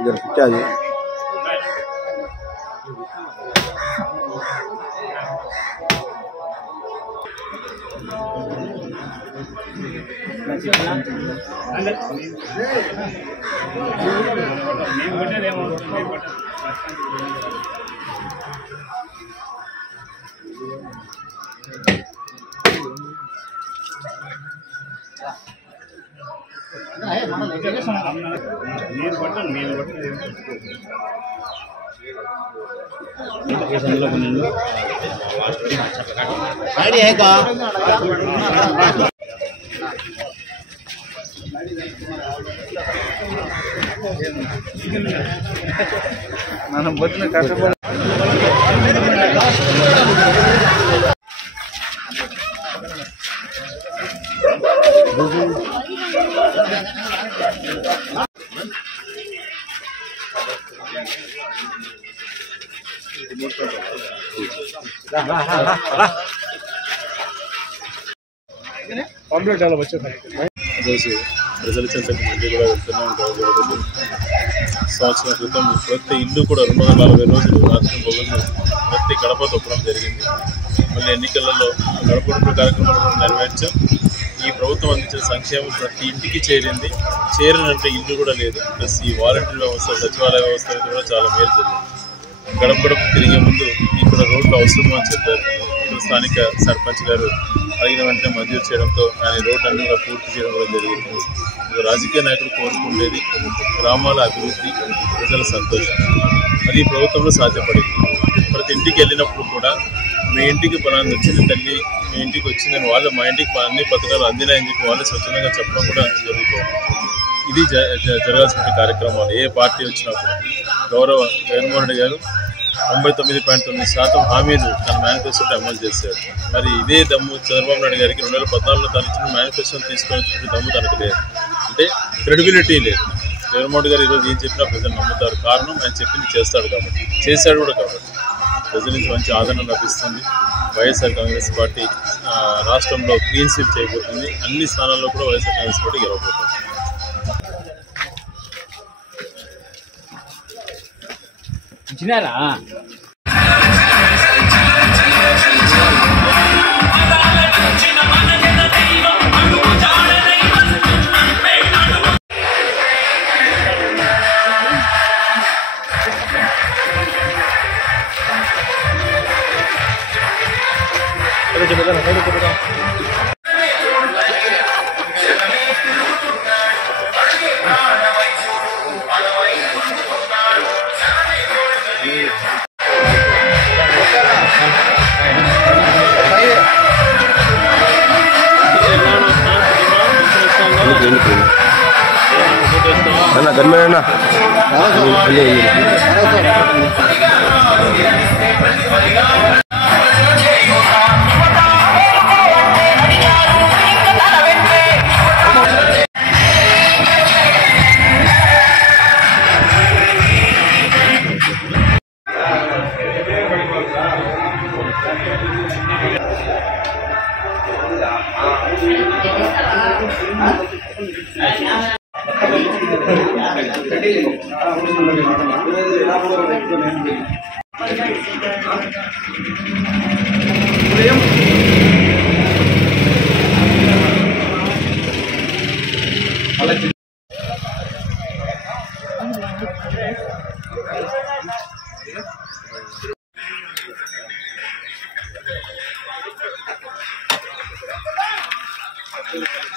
इधर क्या है మనం బొత్తున కష్టపడ ఆమ్లెట్ అలా వచ్చేది ఈరోజు ప్రజల చెంతకు మళ్ళీ కూడా వెళ్తూనే ఉంటారు. సంవత్సరం క్రితం ప్రతి ఇల్లు కూడా 240 రోజులు రాత్రి పగలు ప్రతి గడప తొక్కడం జరిగింది. మళ్ళీ ఎన్నికలలో గడప కార్యక్రమాలు నెరవేర్చాం. ఈ ప్రభుత్వం అందించిన సంక్షేమం ప్రతి ఇంటికి చేరింది. చేరినంటే ఇల్లు కూడా లేదు. ప్లస్ ఈ వాలంటీర్ వ్యవస్థ, సచివాలయ వ్యవస్థ కూడా చాలా మేలు జరిగింది. గడప గడప తిరిగే ముందు ఇక్కడ రోడ్లు అవసరమో అని చెప్పారు. ఇక్కడ స్థానిక సర్పంచ్ గారు అడిగిన వెంటనే మంజూరు చేయడంతో ఆయన రోడ్డు అన్ని కూడా పూర్తి చేయడం కూడా జరిగింది. రాజకీయ నాయకులు కోరుకుండేది గ్రామాల అభివృద్ధి, ప్రజల సంతోషం. అది ఈ ప్రభుత్వంలో సాధ్యపడింది. ప్రతి ఇంటికి వెళ్ళినప్పుడు కూడా మీ ఇంటికి పలానా వచ్చింది తల్లి, మీ ఇంటికి వచ్చిందని వాళ్ళు మా ఇంటికి అన్ని పథకాలు అందినాయని చెప్పి వాళ్ళు స్వచ్ఛందంగా చెప్పడం కూడా జరుగుతుంది. ఇది జరగాల్సిన కార్యక్రమాలు. ఏ పార్టీ వచ్చినా కూడా గౌరవ జగన్మోహన్ రెడ్డి గారు 99.9% హామీలు తన మేనిఫెస్టోలో అమలు చేశారు. మరి ఇదే దమ్ము చంద్రబాబు నాయుడు గారికి 2014లో తను ఇచ్చిన మేనిఫెస్టోని తీసుకొని దమ్ము తనకు లేదు. అంటే క్రెడిబిలిటీ లేదు. జగన్మోహన్ రెడ్డి గారు ఈరోజు ఏం చెప్పినా ప్రజలు నమ్ముతారు. కారణం ఆయన చెప్పింది చేస్తాడు కాబట్టి, చేశాడు కూడా కాబట్టి ప్రజల నుంచి మంచి ఆదరణ లభిస్తుంది. వైఎస్ఆర్ కాంగ్రెస్ పార్టీ రాష్ట్రంలో క్లీన్ స్వీప్ చేయబోతుంది. అన్ని స్థానాల్లో కూడా వైఎస్ఆర్ కాంగ్రెస్ పార్టీ గెలవబోతుంది. ఇచ్చినారా అన్న గన్మేనా Thank you.